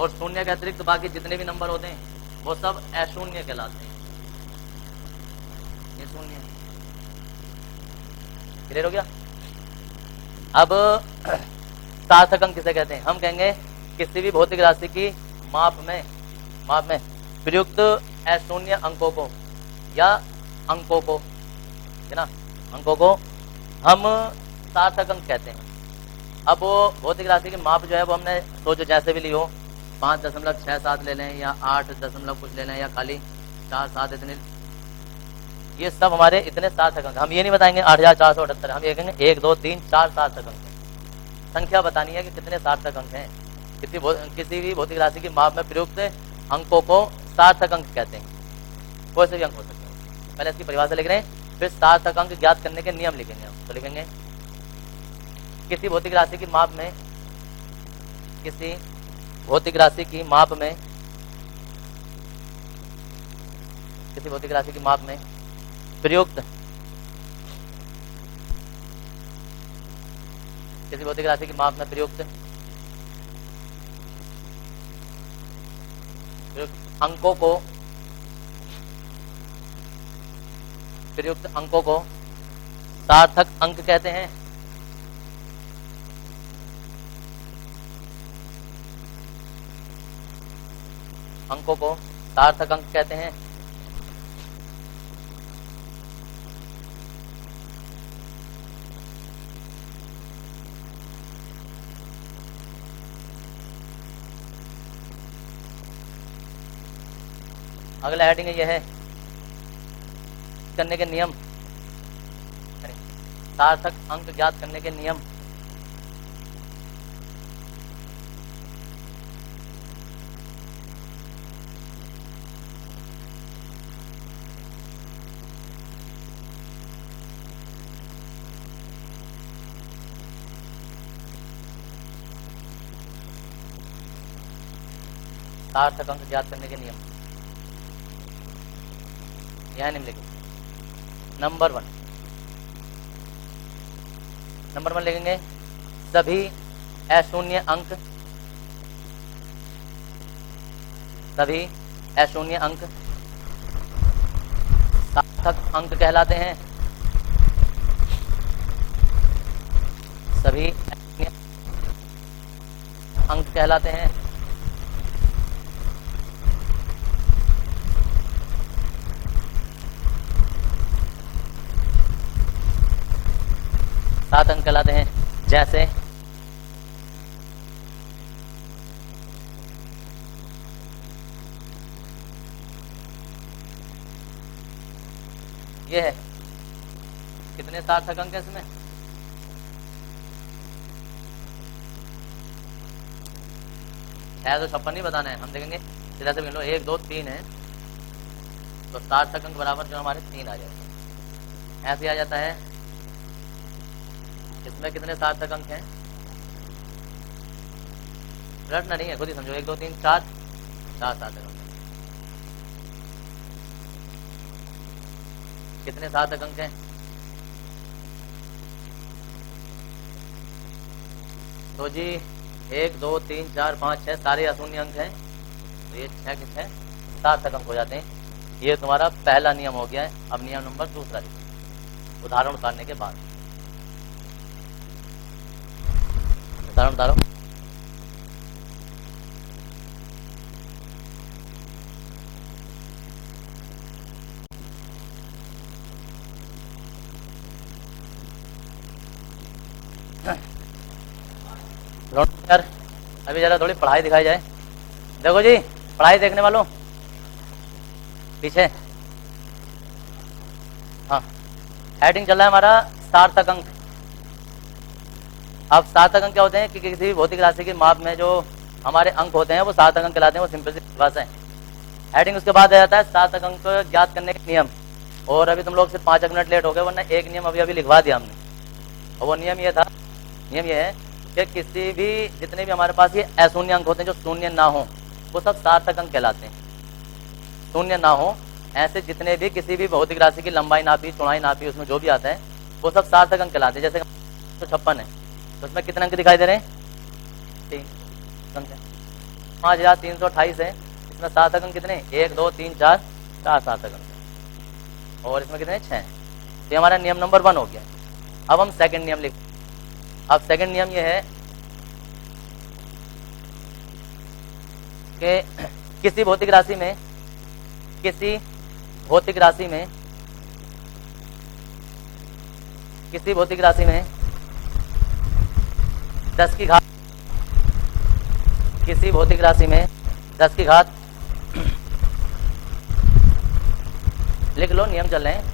और शून्य के अतिरिक्त बाकी जितने भी नंबर होते हैं वो सब अशून्य कहलाते हैं। ये शून्य है। क्लियर हो गया? अब सार्थक अंक किसे कहते हैं? हम कहेंगे किसी भी भौतिक राशि की माप में प्रयुक्त अशून्य अंकों को या अंकों को, है ना, अंकों को हम सार्थक अंक कहते हैं। अब वो भौतिक राशि की माप जो है वो हमने सोचो जैसे भी ली हो, 5.67 ले लें या 8 दशमलव कुछ ले लें या खाली 4 7 इतने, ये सब हमारे इतने सार्थक अंक। हम ये नहीं बताएंगे 8478, हम ये कहेंगे 1 2 3 4 सार्थक अंक हैं। संख्या बतानी है कि कितने सार्थक अंक हैं। किसी भी भौतिक राशि की माप में प्रयुक्त अंकों को सार्थक अंक कहते हैं। कोई से भी अंक हो सकते हैं। पहले इसकी परिभाषा लिख रहे हैं, फिर सार्थक अंक ज्ञात करने के नियम लिखेंगे हम। तो लिखेंगे किसी भौतिक राशि की माप में, किसी भौतिक राशि की माप में, किसी भौतिक राशि की माप में प्रयुक्त, किसी भौतिक राशि की माप में प्रयुक्त अंकों को, प्रयुक्त अंकों को सार्थक अंक कहते हैं। अंकों को सार्थक अंक कहते हैं। अगला हेडिंग ये है करने के नियम, सार्थक अंक ज्ञात करने के नियम। सार्थक अंक ज्ञात करने के नियम यह निम्नलिखित। नंबर 1 लिखेंगे सभी अशून्य अंक, सभी अशून्य अंक सार्थक अंक कहलाते हैं। सभी अशून्य अंक कहलाते हैं। सात अंक कहलाते हैं। जैसे ये है, कितने सार्थक अंक है इसमें? है तो 56 नहीं बताना है, हम देखेंगे सीधा से गिन लो 1 2 3 है तो सार्थक अंक बराबर जो हमारे 3 आ जाएगा। ऐसे आ जाता है। इसमें कितने सार्थक अंक हैं? रटना नहीं है, खुद ही समझो। 1 2 3 4 सार्थक अंक। कितने सार्थक अंक हैं? तो जी 1 2 3 4 5 6 सारे अशून्य अंक हैं, तो ये 6 के 6 सार्थक अंक हो जाते हैं। ये तुम्हारा पहला नियम हो गया है। अब नियम नंबर 2 लिखो, उदाहरण उतारने के बाद। उदाहरण उतारो। यार अभी जरा थोड़ी पढ़ाई दिखाई जाए। देखो जी, पढ़ाई देखने वालों पीछे, हाँ, हेडिंग चल रहा है हमारा सार्थक अंक। अब सार्थक अंक क्या होते हैं कि किसी भी भौतिक राशि की माप में जो हमारे अंक होते हैं वो सार्थक अंक कहलाते हैं। वो सिंपल सी भाषा है। हेडिंग उसके बाद आ जाता है सार्थक अंक ज्ञात करने के नियम। और अभी तुम लोग से 5 मिनट लेट हो गए, वरना एक नियम अभी लिखवा दिया हमने। और वो नियम ये था, नियम ये है कि किसी भी जितने भी हमारे पास ये अशून्य अंक होते हैं जो शून्य ना हो, वो सब सार्थक अंक कहलाते हैं। शून्य ना हो ऐसे जितने भी किसी भी भौतिक राशि की लंबाई नापी, चौड़ाई नापी, उसमें जो भी आता है वो सब सार्थक अंक कहलाते हैं। जैसे 56 है तो उसमें कितने अंक दिखाई दे रहे हैं? 3 अंक है। 5328 है, इसमें सार्थक अंक कितने, 1 2 3 4 4 सार्थक अंक, और इसमें कितने 6। तो हमारा नियम नंबर 1 हो गया। अब हम सेकंड नियम लिख, अब सेकंड नियम ये है कि किसी भौतिक राशि में, किसी भौतिक राशि में, किसी भौतिक राशि में 10 की घात, किसी भौतिक राशि में 10 की घात, लिख लो नियम चल रहे हैं,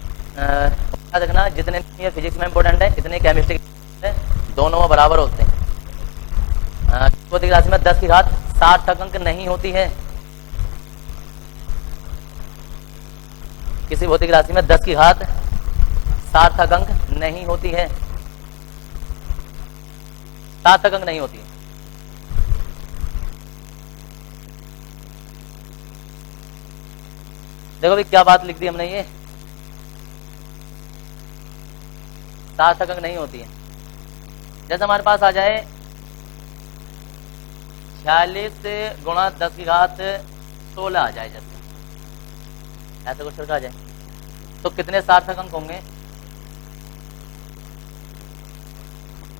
याद रखना जितने ये फिजिक्स में इंपॉर्टेंट है इतने केमिस्ट्री दोनों में बराबर होते हैं। भौतिक राशि में 10 की घात सार्थक अंक नहीं होती है, किसी भौतिक राशि में 10 की घात सार्थक अंक नहीं होती है, सार्थक अंक नहीं होती है। देखो भाई क्या बात लिख दी हमने, ये सार्थक अंक नहीं होती है। जैसे हमारे पास आ जाए 46 गुणा 10 की घात 16 आ जाए, जैसे ऐसा कुछ रखा जाए तो कितने सार्थक अंक होंगे।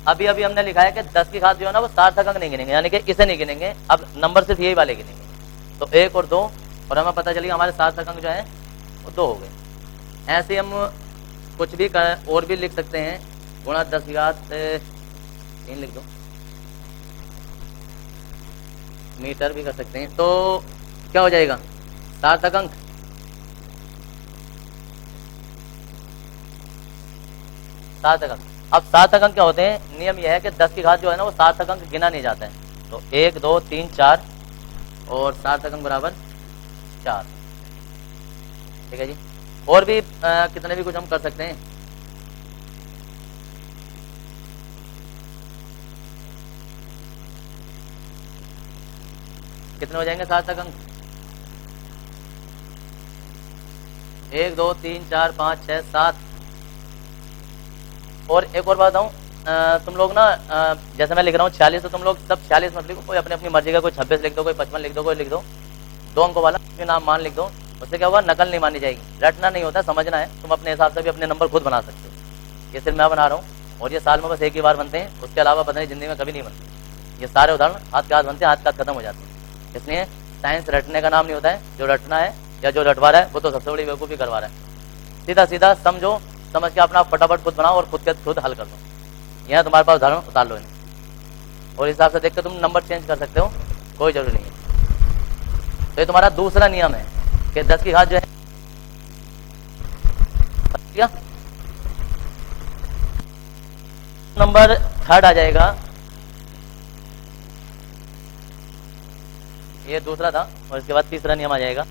अभी अभी हमने लिखा है कि 10 की घात जो है ना वो सार्थक अंक नहीं गिनेंगे, यानी कि इसे नहीं गिनेंगे, अब नंबर सिर्फ यही वाले गिनेंगे। तो 1 और 2, और हमें पता चली हमारे सार्थक अंक जो है वो 2 हो गए। ऐसे हम कुछ भी और भी लिख सकते हैं, गुणा 10 की घात 3 लिख दो, मीटर भी कर सकते हैं, तो क्या हो जाएगा सार्थक अंक, सार्थक अंक। अब सार्थक अंक क्या होते हैं, नियम यह है कि 10 की घात जो है ना वो सार्थक अंक गिना नहीं जाता है। तो 1 2 3 4 और सार्थक अंक बराबर 4, ठीक है जी। और भी कितने भी कुछ हम कर सकते हैं। कितने हो जाएंगे सार्थक अंक, 1 2 3 4 5 6 7। और एक और बात बताऊं, तुम लोग ना जैसे मैं लिख रहा हूँ 46, तो तुम लोग सब 46 मत लिखो, कोई अपनी अपनी मर्जी का, कोई 26 लिख दो, कोई 55 लिख दो, कोई लिख दो 2 अंकों वाला नाम मान लिख दो। उससे क्या होगा, नकल नहीं मानी जाएगी, रटना नहीं होता, समझना है। तुम अपने हिसाब से भी अपने नंबर खुद बना सकते हो। ये सिर्फ मैं बना रहा हूँ, और ये साल में बस एक ही बार बनते हैं, उसके अलावा पता नहीं जिंदगी में कभी नहीं बनते। ये सारे उदाहरण हाथ के हाथ बनते हैं, हाथ के हाथ खत्म हो जाते हैं। इसलिए साइंस रटने का नाम नहीं होता है, जो रटना है या जो रटवा रहा है वो तो सबसे बड़ी बेवकूफ़ी करवा रहा है। सीधा सीधा समझो, समझ के अपना फटाफट खुद बनाओ और खुद के खुद हल कर दो। यहाँ तुम्हारे पास उदाहरण उतार लो इन्हें, और हिसाब से देख के तुम नंबर चेंज कर सकते हो, कोई जरूरी नहीं है। तो ये तुम्हारा दूसरा नियम है कि 10 की घात जो है, नंबर 3 आ जाएगा, ये दूसरा था, और इसके बाद तीसरा नियम आ जाएगा।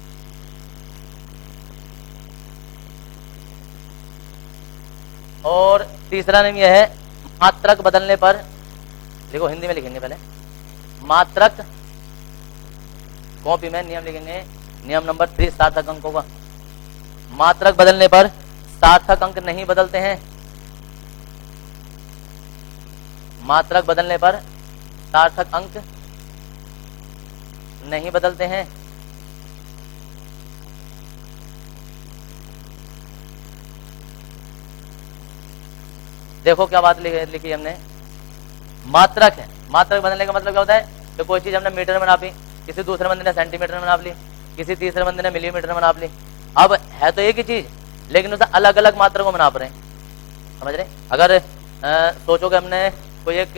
और तीसरा नियम यह है, मात्रक बदलने पर, देखो हिंदी में लिखेंगे पहले, मात्रक कॉपी में नियम लिखेंगे, नियम नंबर 3 सार्थक अंकों का। मात्रक बदलने पर सार्थक अंक नहीं बदलते हैं, मात्रक बदलने पर सार्थक अंक नहीं बदलते हैं। देखो क्या बात लिखी हमने, मात्रक है, मात्रक बदलने का मतलब क्या होता है, तो कोई चीज हमने मीटर में नापी, किसी दूसरे बंदे ने सेंटीमीटर में नाप ली, किसी तीसरे बंदे ने मिलीमीटर में नाप ली। अब है तो एक ही चीज, लेकिन उसे अलग अलग मात्रकों में नाप रहे हैं, समझ रहे। अगर सोचो कि हमने कोई एक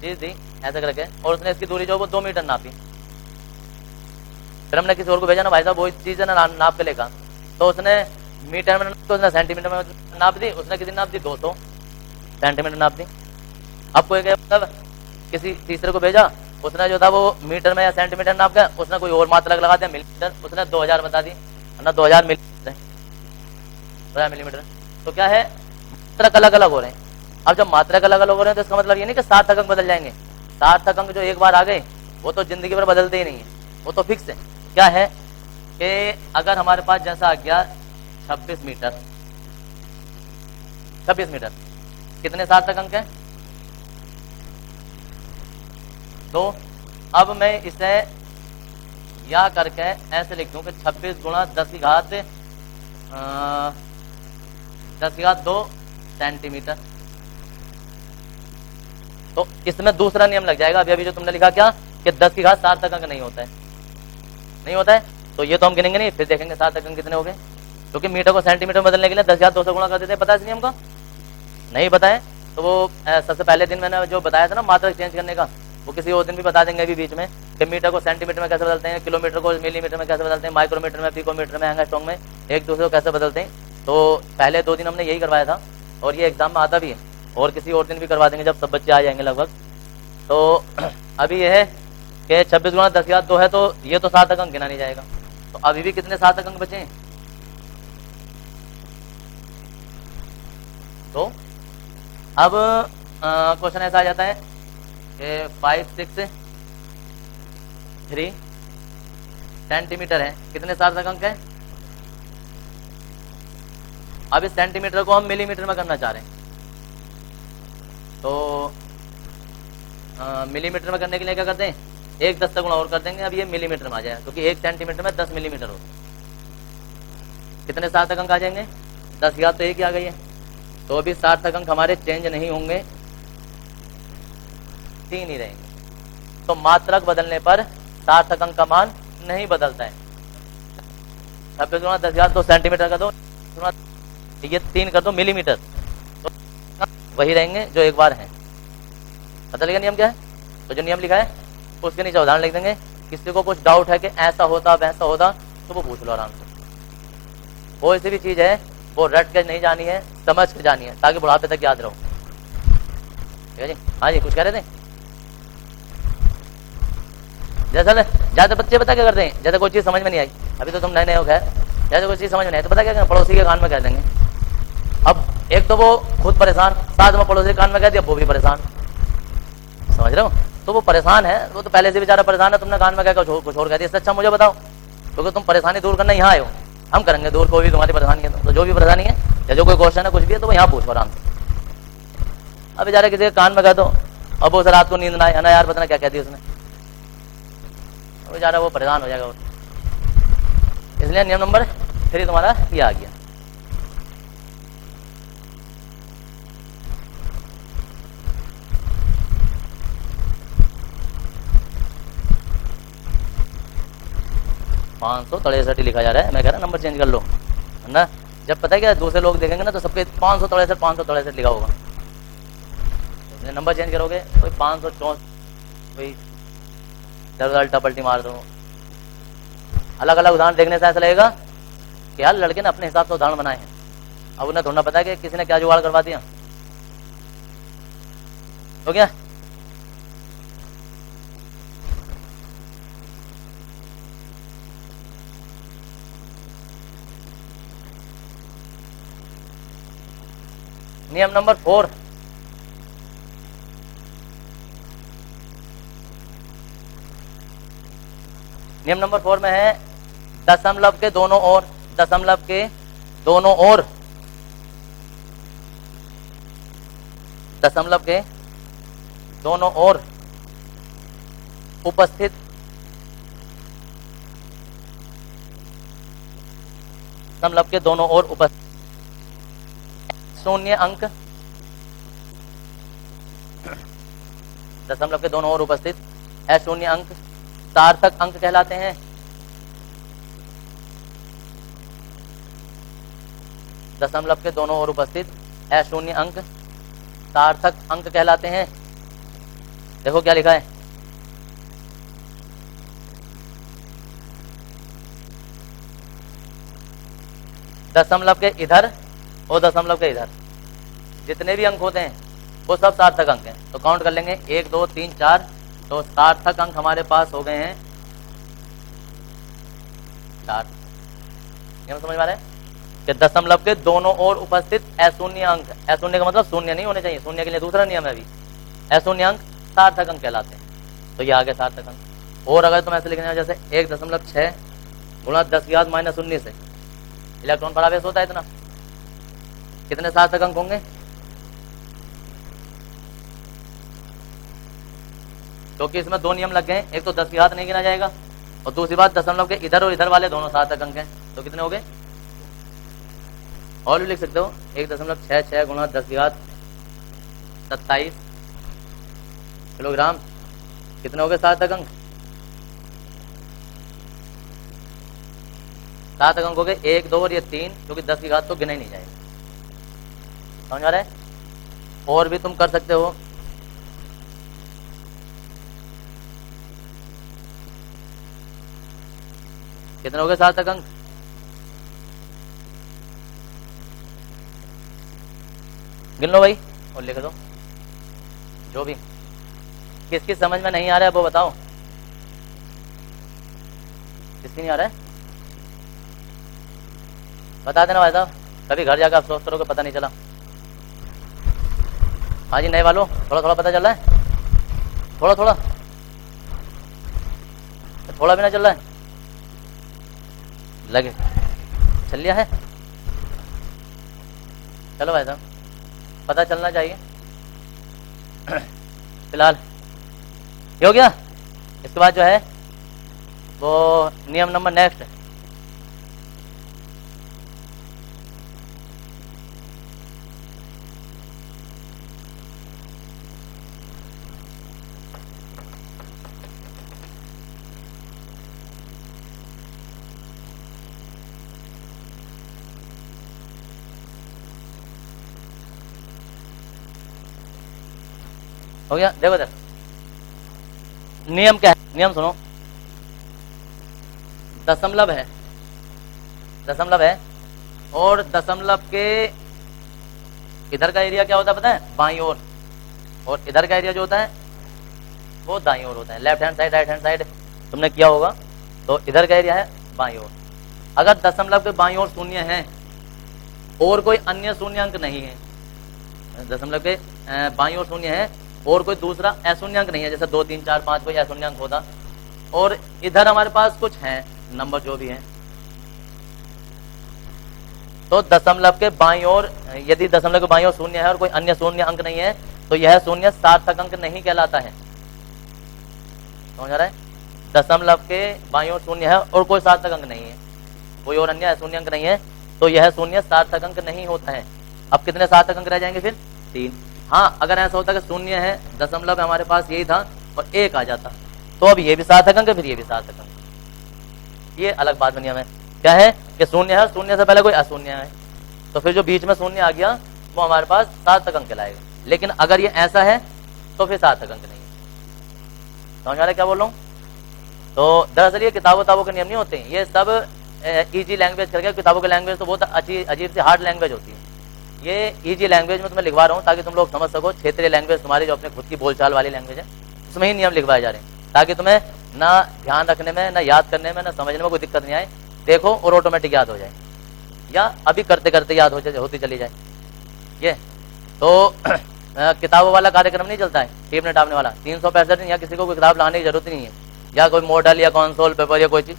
चीज दी ऐसा करके, और उसने इसकी दूरी जो वो 2 मीटर नापी, फिर हमने किसी और को भेजा ना, भाई साहब वो चीज है ना नाप के लेकर, तो उसने मीटर में, तो उसने सेंटीमीटर में नाप दी, उसने कितनी नाप दी 200 सेंटीमीटर नाप दी। अब कोई मतलब किसी तीसरे को भेजा, उसने जो था वो मीटर में या सेंटीमीटर नाप गया, उसने कोई और मात्रक लगा दिया मिलीमीटर, उसने 2000 बता दी ना, 2000 मिलीमीटर। तो क्या है, मात्रक अलग अलग हो रहे हैं। अब जब मात्रक अलग अलग हो रहे हैं तो इसका मतलब ये नहीं कि सार्थक अंक बदल जाएंगे। सार्थक अंक जो एक बार आ गए वो तो जिंदगी भर बदलते ही नहीं है, वो तो फिक्स है। क्या है कि अगर हमारे पास जैसा आ गया 26 मीटर, 26 मीटर कितने सार्थक अंक है 2। अब मैं इसे या करके ऐसे लिख दूं कि 26 गुणा 10 की घात 2 सेंटीमीटर। तो इसमें दूसरा नियम लग जाएगा। अभी जो तुमने लिखा क्या कि 10 की घात सार्थक अंक नहीं होता है, नहीं होता है, तो ये तो हम गिनेंगे नहीं, फिर देखेंगे सार्थक अंक कितने हो गए, क्योंकि मीटर को सेंटीमीटर में बदलने के लिए 10 की घात 2 से गुणा कर देते हैं। पता है इस नियम का? नहीं पता है तो वो सबसे पहले दिन मैंने जो बताया था ना मात्रक चेंज करने का, वो किसी और दिन भी बता देंगे अभी बीच में, कि मीटर को सेंटीमीटर में कैसे बदलते हैं, किलोमीटर को मिलीमीटर में कैसे बदलते हैं, माइक्रोमीटर में, पिकोमीटर में, एंगस्ट्रॉम में, एक दूसरे को कैसे बदलते हैं। तो पहले 2 दिन हमने यही करवाया था और ये एग्जाम में आता भी है, और किसी और दिन भी करवा देंगे जब सब बच्चे आ जाएंगे लगभग। तो अभी ये है कि 26 गुणा 10 की घात 2 है, तो ये तो सार्थक अंक गिना नहीं जाएगा। तो अभी भी कितने सार्थक अंक बचे हैं? तो अब क्वेश्चन ऐसा आ जाता है कि 5, 6, 3 सेंटीमीटर है, कितने सार्थक अंक है? अब इस सेंटीमीटर को हम मिलीमीटर में करना चाह रहे हैं, तो मिलीमीटर में करने के लिए क्या करते हैं, 1 10 से गुणा और कर देंगे। अब ये मिलीमीटर में आ जाएगा, क्योंकि 1 सेंटीमीटर में 10 मिलीमीटर होता है। कितने सार्थक अंक आ जाएंगे? 10 की घात तो 1 ही आ गई है, तो अभी सार्थक अंक हमारे चेंज नहीं होंगे, 3 ही रहेंगे। तो मात्रक बदलने पर सार्थक अंक का मान नहीं बदलता है। 26 गुणा 10 की घात 2 सेंटीमीटर कर दो, ये 3 कर दो मिलीमीटर, तो वही रहेंगे जो एक बार हैं। पता लगा नियम क्या है? तो जो नियम लिखा है उसके नीचे उदाहरण लिख देंगे। किसी को कुछ डाउट है कि ऐसा होता वैसा होता, तो वो पूछ लो आराम से। कोई सी भी चीज है वो रट के नहीं जानी है, समझ के जानी है, ताकि बुढ़ापे तक याद रहो। ठीक है जी? हाँ जी, कुछ कह रहे थे? जैसा ज्यादा बच्चे पता क्या करते हैं, जैसे कोई चीज समझ में नहीं आई, अभी तो तुम नए नए हो खैर, जैसे कोई चीज समझ में नहीं आई तो पता क्या करें, पड़ोसी के कान में कह देंगे। अब एक तो वो खुद परेशान, साथ में पड़ोसी के कान में कह दिया वो भी परेशान, समझ रहे हो? तो वो परेशान है, वो तो पहले से बेचारा परेशान है, तुमने कान में क्या कुछ और कह दिया। इससे अच्छा मुझे बताओ, क्योंकि तुम परेशानी दूर करना यहाँ आए हो, हम करेंगे दूर कोई भी तुम्हारी परेशानी है। तो जो भी परेशानी है या जो कोई क्वेश्चन है कुछ भी है, तो वो यहाँ पूछो आराम से। अब बेचारे किसी के कान में कह दो, अब उसे रात को नींद ना आए, ना यार पता क्या कहती है उसने, बेचारा वो परेशान हो जाएगा। इसलिए नियम नंबर 3 तुम्हारा ये आ गया। पाँच 563 लिखा जा रहा है, मैं कह रहा नंबर चेंज कर लो, है ना? जब पता है क्या दूसरे लोग देखेंगे ना तो सबके 563 लिखा होगा, तो नंबर चेंज करोगे कोई 564, कोई इधर उल्टा पलटी मार दो। अलग अलग उदाहरण देखने से ऐसा लगेगा कि यार लड़के ने अपने हिसाब से उदाहरण बनाए हैं, अब उन्हें थोड़ा पता है कि किसी ने क्या जुगाड़ करवा दिया। हो गया? नियम नंबर 4, नियम नंबर 4 में है दशमलव के दोनों ओर, दशमलव के दोनों ओर, दशमलव के दोनों ओर उपस्थित दशमलव के दोनों ओर उपस्थित शून्य अंक, दशमलव के दोनों ओर उपस्थित अशून्य अंक सार्थक अंक कहलाते हैं। दशमलव के दोनों ओर उपस्थित अशून्य अंक सार्थक अंक कहलाते हैं। देखो क्या लिखा है, दशमलव के इधर और दशमलव के इधर जितने भी अंक होते हैं वो सब सार्थक अंक हैं। तो काउंट कर लेंगे 1 2 3 4, तो सार्थक अंक हमारे पास हो गए हैं 4। ये समझ में आ रहा है कि दशमलव के दोनों ओर उपस्थित अशून्य अंक, अशून्य का मतलब शून्य नहीं होने चाहिए, शून्य के लिए दूसरा नियम है अभी, अशून्य अंक सार्थक अंक कहलाते हैं। तो ये आ गए सार्थक अंक। और अगर तुम ऐसे लिखने हो जैसे 1.6 गुणा 10 की घात -19 है, इलेक्ट्रॉन परावेश होता है इतना, कितने सार्थक अंक होंगे? क्योंकि इसमें 2 नियम लग गए, एक तो 10 की घात नहीं गिना जाएगा और दूसरी बात दशमलव के इधर और इधर वाले दोनों सार्थक अंक हैं, तो कितने हो गए? और भी लिख सकते हो 1.66 गुणा 10⁻27 किलोग्राम। कितने हो गए सार्थक अंक? सार्थक अंक हो गए 1, 2 और ये 3, क्योंकि 10 की घात तो गिना ही नहीं जाएगा। समझ आ रहा है? और भी तुम कर सकते हो। कितने हो गए सार्थक अंक? गिन लो भाई और लिख दो जो भी। किसकी समझ में नहीं आ रहा है वो बताओ। किसकी नहीं आ रहा है बता देना भाई साहब, कभी घर जाकर अफसोस करोगे पता नहीं चला। हाँ जी, नए वालों थोड़ा थोड़ा पता चल रहा है? थोड़ा थोड़ा थोड़ा भी ना चल रहा है? लगे चल लिया है? चलो भाई साहब, पता चलना चाहिए। फिलहाल ये हो गया। इसके बाद जो है वो नियम नंबर नेक्स्ट। हो गया। देखो इधर नियम क्या है, नियम सुनो। दशमलव है, दशमलव है, और दशमलव के इधर का एरिया क्या होता है पता है? बाईं ओर। और इधर का एरिया जो होता है वो दाईं ओर होता है। Left hand side, right hand side तुमने किया होगा। तो इधर का एरिया है बाईं ओर। अगर दशमलव के बाईं ओर शून्य है और कोई अन्य शून्यांक नहीं है, दशमलव के बाईं ओर शून्य है और कोई दूसरा अशून्यांक नहीं है, जैसे 2, 3, 4, 5 कोई अशून्यांक होता, और इधर हमारे पास कुछ है नंबर जो भी है, तो दशमलव के बाईं ओर, यदि दशमलव के बाईं ओर शून्य है और कोई अन्य शून्य अंक नहीं है, तो यह शून्य सार्थक अंक नहीं कहलाता है। समझ आ रहा है? दशमलव के बाईं ओर शून्य है और कोई सार्थक अंक नहीं है, कोई और अन्य शून्य अंक नहीं है, तो यह शून्य सार्थक अंक नहीं होता है। अब कितने सार्थक अंक रह जाएंगे फिर? 3। हाँ, अगर ऐसा होता कि शून्य है, दशमलव हमारे पास यही था और 1 आ जाता, तो अब ये भी सार्थक अंक है, फिर ये भी सार्थक अंक। ये अलग बात में नियम है। क्या है कि शून्य है, शून्य से पहले कोई अशून्य है, तो फिर जो बीच में शून्य आ गया वो हमारे पास सार्थक अंक कहलाएगा। लेकिन अगर ये ऐसा है तो फिर सार्थक अंक नहीं है। समझ आ रहा है क्या बोल रहा हूँ? तो दरअसल ये किताबों के नियम नहीं होते हैं, ये सब इजी लैंग्वेज करके। किताबों की लैंग्वेज तो बहुत अजीब सी हार्ड लैंग्वेज होती है। ये इजी लैंग्वेज में तुम्हें लिखवा रहा हूँ ताकि तुम लोग समझ सको। क्षेत्रीय लैंग्वेज तुम्हारी जो अपने खुद की बोलचाल वाली लैंग्वेज है, उसमें ही नियम लिखवाए जा रहे हैं, ताकि तुम्हें ना ध्यान रखने में, ना याद करने में, ना समझने में कोई दिक्कत नहीं आए। देखो और ऑटोमेटिक याद हो जाए, या अभी करते करते याद होती चली जाए। ये तो किताबों वाला कार्यक्रम नहीं चलता है, टिपने टापने वाला। 365 दिन या किसी को कोई किताब लाने की जरूरत नहीं है, या कोई मॉडल या कॉन्सोल पेपर या कोई चीज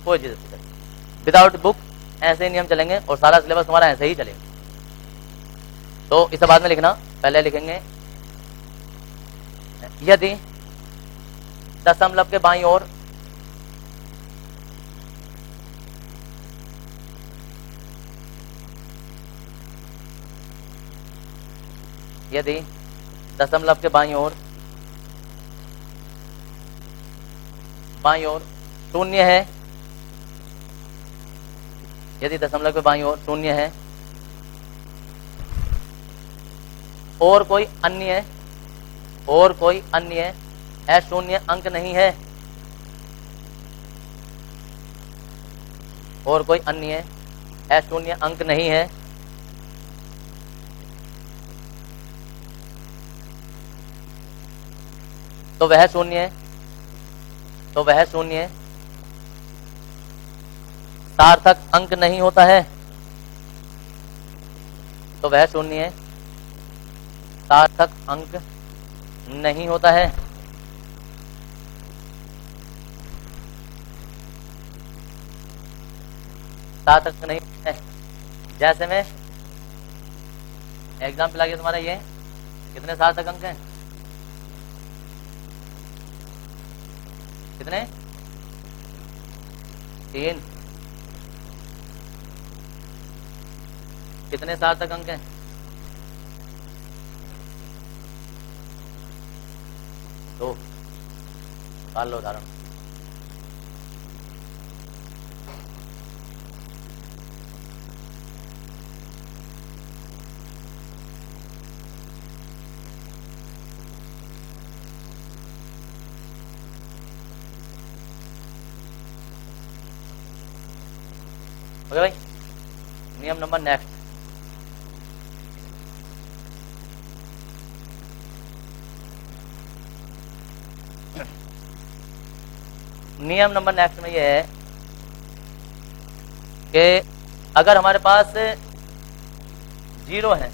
विदाउट बुक ऐसे ही नियम चलेंगे और सारा सिलेबस तुम्हारा ऐसे ही चलेगा। तो इसे बाद में लिखना, पहले लिखेंगे यदि दशमलव के बाईं ओर यदि दशमलव के बाईं ओर शून्य है, यदि दशमलव के बाईं ओर शून्य है और कोई अन्य अशून्य अंक नहीं है, और कोई अन्य अशून्य अंक नहीं है, तो वह शून्य सार्थक अंक नहीं होता है। तो वह शून्य सार्थक अंक नहीं होता है। सार्थक नहीं है। जैसे में एग्जाम्पल आ गया तुम्हारा, ये कितने सार्थक अंक हैं? कितने? 3। कितने सार्थक अंक हैं? 2। निकाल लो उदाहरण। ओके भाई, नियम नंबर नेक्स्ट। नियम नंबर नेक्स्ट में ये है कि अगर हमारे पास 0 है,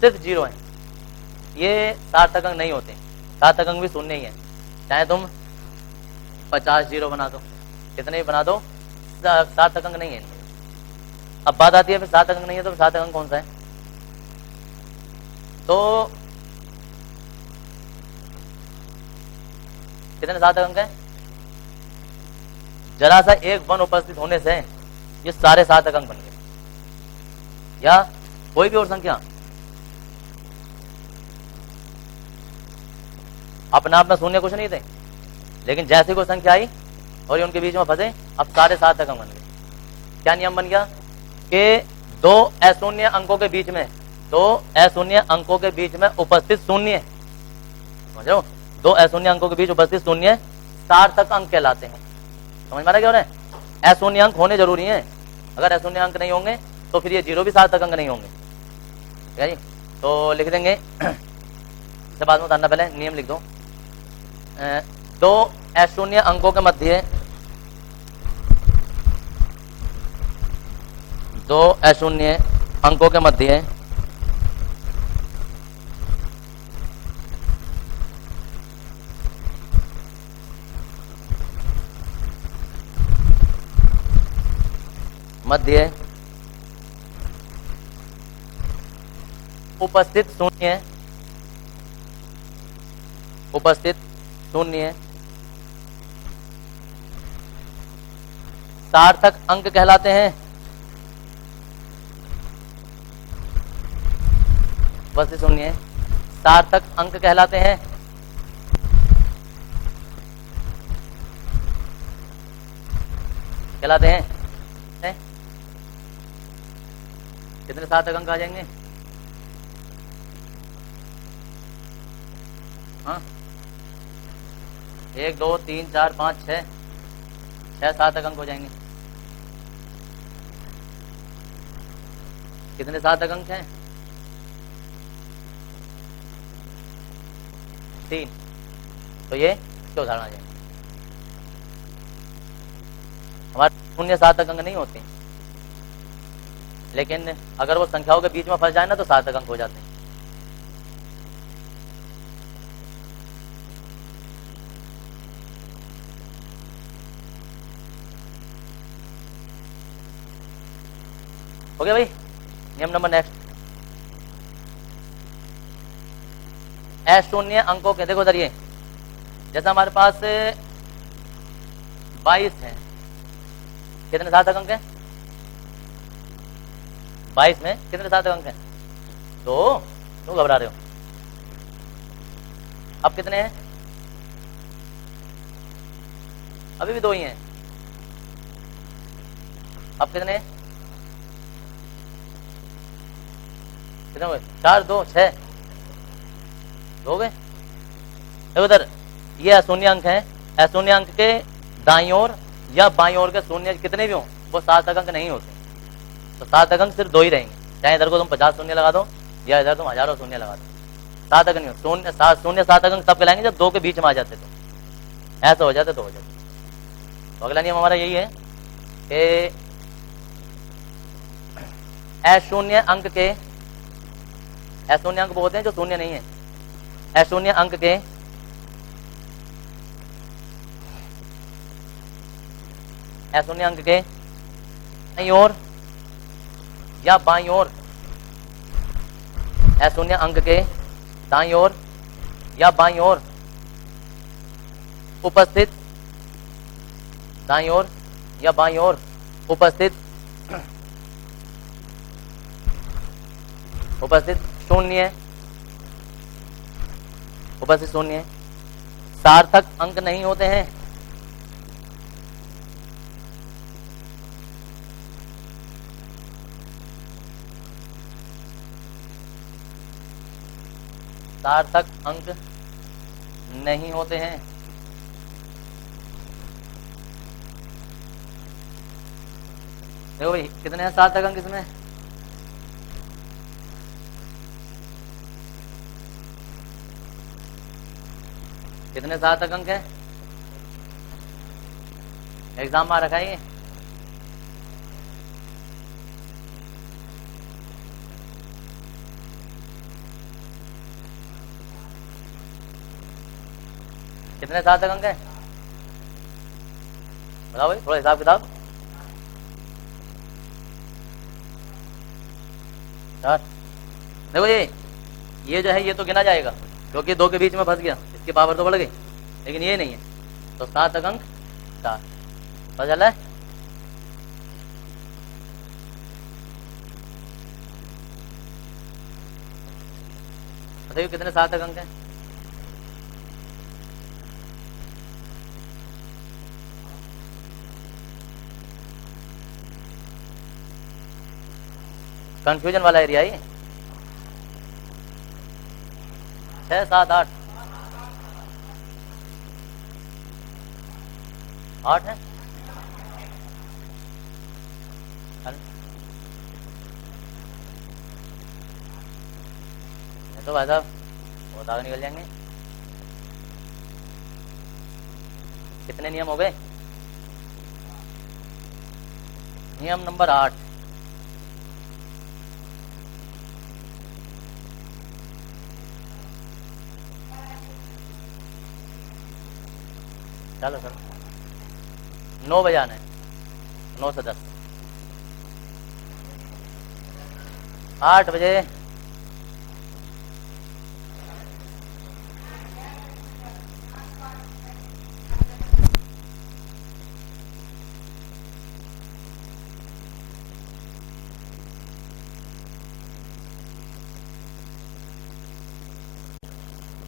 सिर्फ 0 है, ये सार्थक अंक नहीं होते। सार्थक अंक भी शून्य ही है, चाहे तुम 50 0 बना दो, कितने भी बना दो, सार्थक अंक नहीं है इनमें। अब बात आती है फिर सार्थक अंक नहीं है तो सार्थक अंक कौन सा है? तो कितने सार्थक अंक है? जरा सा एक 1 उपस्थित होने से ये सारे सार्थक अंक बन गए, या कोई भी और संख्या अपने आप में शून्य कुछ नहीं थे, लेकिन जैसे कोई संख्या आई और ये उनके बीच में फंसे, अब सारे सार्थक अंक बन गए। क्या नियम बन गया कि 2 अशून्य अंकों के बीच में, 2 अशून्य अंकों के बीच में उपस्थित शून्य, समझ रहे हो, 2 अशून्य अंकों के बीच उपस्थित शून्य सार्थक अंक कहलाते हैं। समझ में आ रहा क्या हो रहा है? अशून्य अंक होने जरूरी हैं, अगर अशून्य अंक नहीं होंगे तो फिर ये 0 भी सार्थक अंक नहीं होंगे। ठीक है जी, तो लिख देंगे इससे बाद में उतारना, पहले नियम लिख दो। 2 अशून्य अंकों के मध्य, 2 अशून्य अंकों के मध्य उपस्थित शून्य सार्थक अंक कहलाते हैं। उपस्थित शून्य सार्थक अंक कहलाते हैं। हैं? कितने सार्थक अंक आ जाएंगे? हाँ, 1 2 3 4 5 6 सार्थक अंक हो जाएंगे। कितने सार्थक अंक हैं? 3। तो ये क्या उदाहरण आ जाएंगे? हमारे शून्य सार्थक अंक नहीं होते, लेकिन अगर वो संख्याओं के बीच में फंस जाए ना तो सार्थक अंक हो जाते हैं। ओके भाई, नियम नंबर नेक्स्ट। अशून्य अंकों के, देखो उधर ये, जैसे हमारे पास 22 है, कितने सार्थक अंक हैं? 22 में कितने सार्थक अंक हैं? 2। क्यों घबरा रहे हो? अब कितने हैं? अभी भी 2 ही हैं। अब कितने हैं? कितने हुए? 4 2 6 हो गए। देखो उधर ये अशून्य अंक हैं, अशून्य अंक के दाईं ओर या बाईं ओर के शून्य कितने भी हों वो सार्थक अंक नहीं होते, तो सार्थक अंक सिर्फ 2 ही रहेंगे। चाहे इधर को तुम 50 शून्य लगा दो या इधर तुम हजारों शून्य लगा दो, सार्थक नहीं हो। शून्य सार्थक अंक तब कहलाएंगे जब 2 के बीच में आ जाते, तो ऐसा हो जाते तो हो जाते। तो अगला नियम हमारा यही है कि अशून्य अंक के, अशून्य अंक वो होते हैं जो शून्य नहीं है, अशून्य अंक के दाईं ओर या बाईं ओर, अशून्य अंक के दाईं ओर या बाईं ओर उपस्थित, दाईं ओर या बाईं ओर उपस्थित शून्य सार्थक अंक नहीं होते हैं। सार्थक अंक नहीं होते हैं। देखो भाई कितने हैं सार्थक अंक इसमें? कितने सार्थक अंक है? एग्जाम में रखा है। कितने सार्थक अंक है बताओ भाई, थोड़ा हिसाब किताब। 4। देखो ये जो है ये तो गिना जाएगा क्योंकि 2 के बीच में फंस गया, इसकी पावर तो बढ़ गई, लेकिन ये नहीं है। तो सार्थक अंक 4 पता चला है। बताइए कितने सार्थक अंक हैं? कंफ्यूजन वाला एरिया ही 6, 7, 8 8 है। तो भाई साहब बहुत आगे निकल जाएंगे। कितने नियम हो गए? नियम नंबर 8। चलो सर 9 बजे आना है, 9 से 10। 8 बजे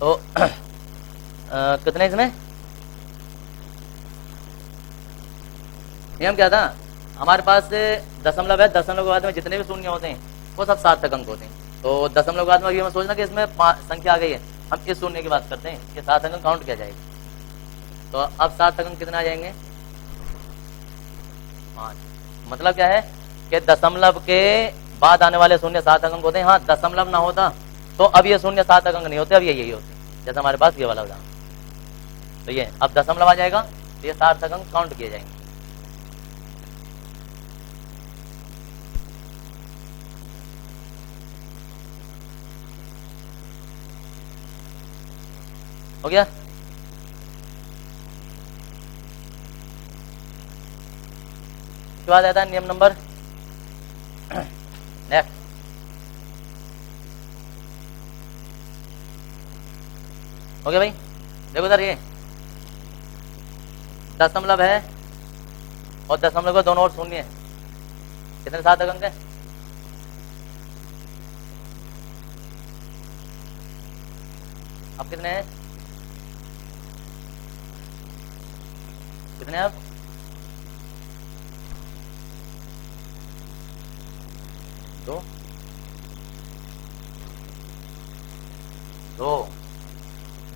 तो कितने इसमें नियम क्या था? हमारे पास दशमलव है, दशमलव के बाद में जितने भी शून्य होते हैं वो सब सार्थक अंक होते हैं। तो दशमलव के बाद में ये मत सोचना कि इसमें संख्या आ गई है, हम इस शून्य की बात करते हैं, ये सार्थक अंक काउंट किया जाएगा। तो अब सार्थक अंक कितने आ जाएंगे? 5। मतलब क्या है कि दशमलव के बाद आने वाले शून्य सार्थक अंक होते हैं। हाँ दशमलव ना होता तो अब ये शून्य सार्थक अंक नहीं होते, अब ये यही होते, जैसे हमारे पास ये वाला उदाहरण। तो ये अब दशमलव आ जाएगा तो ये सार्थक अंक काउंट किए जाएंगे। हो गया? उसके बाद आता है नियम नंबर नेक्स्ट। हो गया भाई? देखो सर ये दशमलव है और दशमलव के दोनों ओर शून्य है। कितने सार्थक अंक है? अब कितने हैं? कितने अब? 2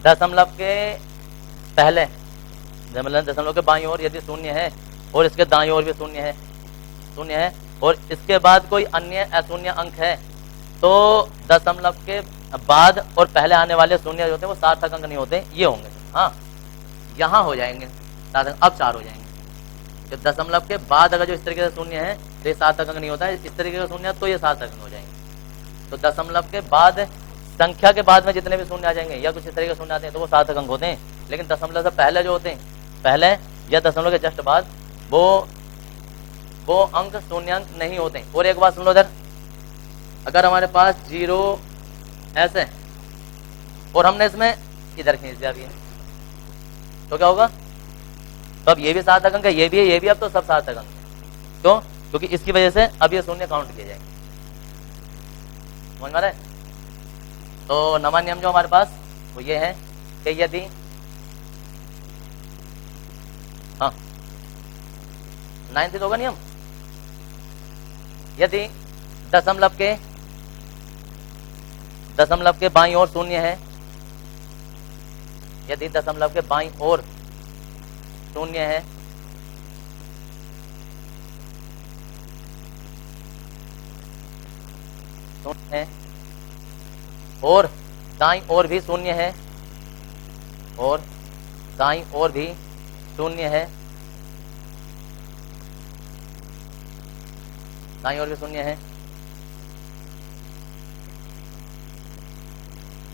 दशमलव के पहले दशमलव के बाईं ओर यदि शून्य है और इसके दाईं ओर भी शून्य है और इसके बाद कोई अन्य अशून्य अंक है तो दशमलव के बाद और पहले आने वाले शून्य जो होते हैं वो सार्थक अंक नहीं होते, ये होंगे। हाँ यहाँ हो जाएंगे सार्थक, अब 4 हो जाएंगे। तो दशमलव के बाद अगर जो इस तरीके से शून्य है तो ये सार्थक अंक नहीं होता है, इस तरीके का शून्य तो ये सार्थक अंक हो जाएंगे। तो दशमलव के बाद संख्या के बाद में जितने भी शून्य आ जाएंगे या कुछ इस तरीके के शून्य आते हैं तो वो सार्थक अंक होते हैं। लेकिन दशमलव से पहले जो होते हैं, पहले या दशमलव के जस्ट बाद वो अंक शून्य अंक नहीं होते। और एक बात सुन लो इधर, अगर हमारे पास 0 ऐसे और हमने इसमें इधर खींच दिया भी है तो क्या होगा? तो अब ये भी सार्थक अंक है, ये भी है, ये भी, अब तो सब सार्थक अंक है। क्यों? क्योंकि इसकी वजह से अब ये शून्य काउंट किए जाएंगे। समझ में आ रहा है? तो नवा नियम जो हमारे पास वो ये है कि यदि हाँ 9th होगा नियम, यदि दशमलव के बाईं ओर शून्य है, यदि दशमलव के बाईं ओर शून्य है, शून्य है और दाईं ओर भी शून्य है, और दाईं ओर भी शून्य है, दाईं ओर भी शून्य है,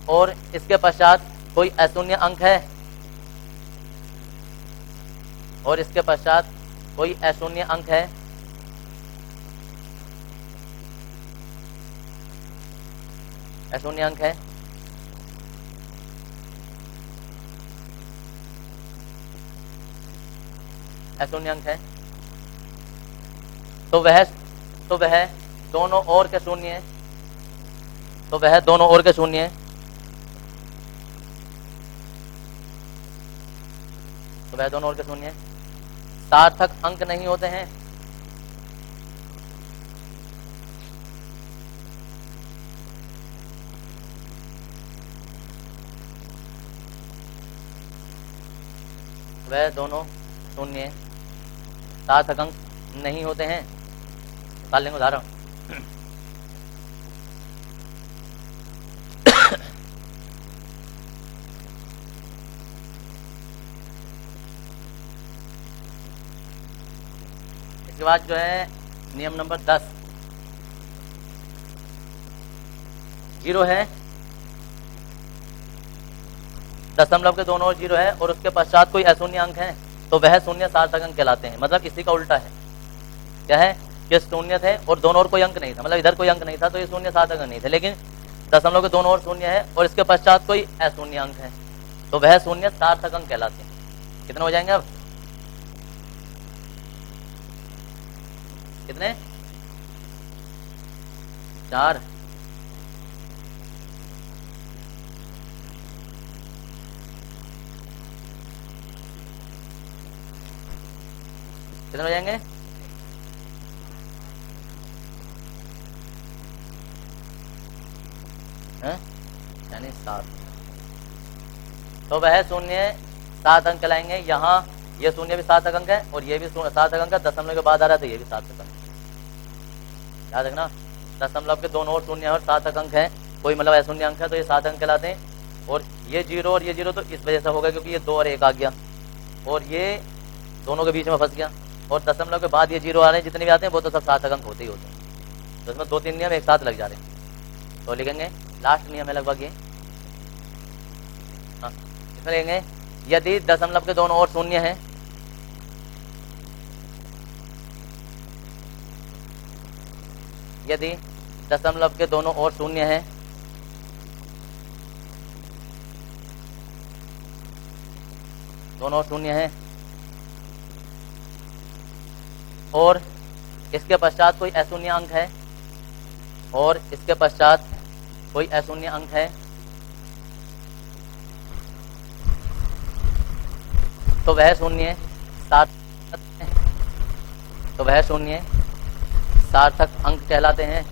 और इसके पश्चात कोई अशून्य अंक है, और इसके पश्चात कोई अशून्य अंक है, अशून्य अंक है, अशून्य अंक है, तो वह दोनों ओर के शून्य है, तो वह दोनों ओर के शून्य है, तो वह दोनों ओर के शून्य है, सार्थक अंक नहीं होते हैं, वह दोनों शून्य सार्थक अंक नहीं होते हैं। निकाल लेंगे उदाहरण। इसके बाद जो है नियम नंबर 10, 0 है, दशमलव के दोनों ओर 0 है और उसके पश्चात कोई अशून्य अंक है, तो वह शून्य सार्थक अंक कहलाते हैं। मतलब इसी का उल्टा है, क्या है कि शून्य थे और दोनों ओर कोई अंक नहीं था, मतलब इधर कोई अंक नहीं था, तो ये शून्य सार्थक अंक नहीं थे, लेकिन दशमलव के दोनों ओर शून्य है और इसके पश्चात कोई अशून्य अंक है, तो वह शून्य सार्थक अंक कहलाते हैं। कितने हो जाएंगे अब? कितने? 4। कितने हो जाएंगे? यानी 7। तो वह शून्य 7 अंक कहलाएंगे। यहाँ ये शून्य भी सार्थक अंक है और ये भी सार्थक अंक है, दशमलव के बाद आ रहा है तो ये भी सार्थक अंक। याद रखना, दशमलव के दोनों ओर शून्य और सार्थक अंक है, कोई मतलब अशून्य अंक है तो ये 7 अंक कहलाते हैं। और ये 0 और ये 0 तो इस वजह से होगा क्योंकि ये 2 और 1 आ गया और ये दोनों के बीच में फंस गया, और दशमलव के बाद ये 0 आ रहे हैं, जितने भी आते हैं वो तो सब सार्थक अंक होते ही होते हैं। तो इसमें 2-3 नियम एक साथ लग जा रहे हैं। तो लिखेंगे लास्ट नियम है लगभग ये, हाँ इसमें लिखेंगे यदि दशमलव के दोनों ओर शून्य है, यदि दशमलव के दोनों ओर शून्य है, दोनों ओर शून्य है और इसके पश्चात कोई अशून्य अंक है, और इसके पश्चात कोई अशून्य अंक है, तो वह शून्य सार्थक अंक कहलाते हैं।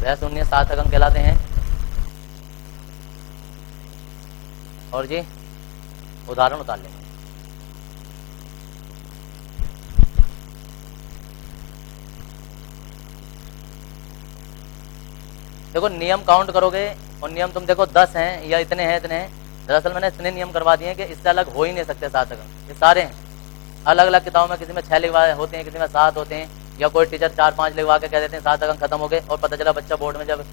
वह शून्य सार्थक अंक कहलाते हैं। और जी उदाहरण उतार लेंगे। देखो नियम काउंट करोगे और नियम तुम देखो 10 हैं या इतने हैं इतने हैं, दरअसल मैंने इतने नियम करवा दिए हैं कि इससे अलग हो ही नहीं सकते सार्थक अंक। ये सारे हैं, अलग अलग किताबों में किसी में 6 लिखवा होते हैं, किसी में 7 होते हैं, या कोई टीचर 4-5 लिखवा के कह देते हैं सार्थक अंक खत्म हो गए, और पता चला बच्चा बोर्ड में जब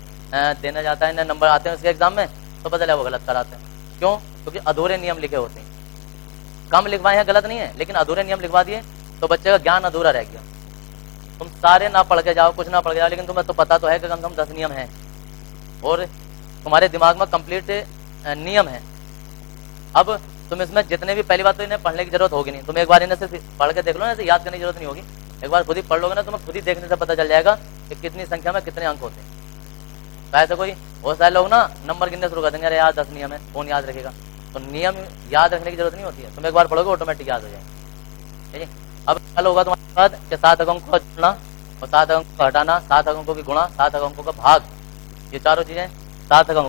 देने जाता है, नंबर आते हैं उसके एग्जाम में, तो पता चला वो गलत कराते हैं। क्यों? क्योंकि अधूरे नियम लिखे होते हैं। कम लिखवाए हैं गलत नहीं है, लेकिन अधूरे नियम लिखवा दिए तो बच्चे का ज्ञान अधूरा रह गया। तुम सारे ना पढ़ के जाओ, कुछ ना पढ़ के जाओ, लेकिन तुम्हें तो पता तो है कि कम से कम 10 नियम है और तुम्हारे दिमाग में कंप्लीट नियम है, अब तुम इसमें जितने भी, पहली बात तो इन्हें पढ़ने की जरूरत होगी नहीं, तुम एक बार इन्हें से पढ़ के देख लो ना, ऐसे याद करने की जरूरत नहीं होगी। एक बार खुद ही पढ़ लोगे ना, तुम्हें खुद ही देखने से पता चल जाएगा कि कितनी संख्या में कितने अंक होते हैं। तो ऐसे कोई बहुत सारे लोग ना नंबर गिनने शुरू कर देंगे, अरे यार 10 नियम है, कौन याद रखेगा। तो नियम याद रखने की जरूरत नहीं होती है, तुम एक बार पढ़ोगे ऑटोमेटिक याद हो जाएगा। ठीक है, अब कल होगा तुम्हारे बाद कि 7 अंकों का जोड़ना और 7 अंकों का हटाना, 7 अंकों की गुणा, 7 अंकों का भाग, ये चारों चीजें 7 अंकों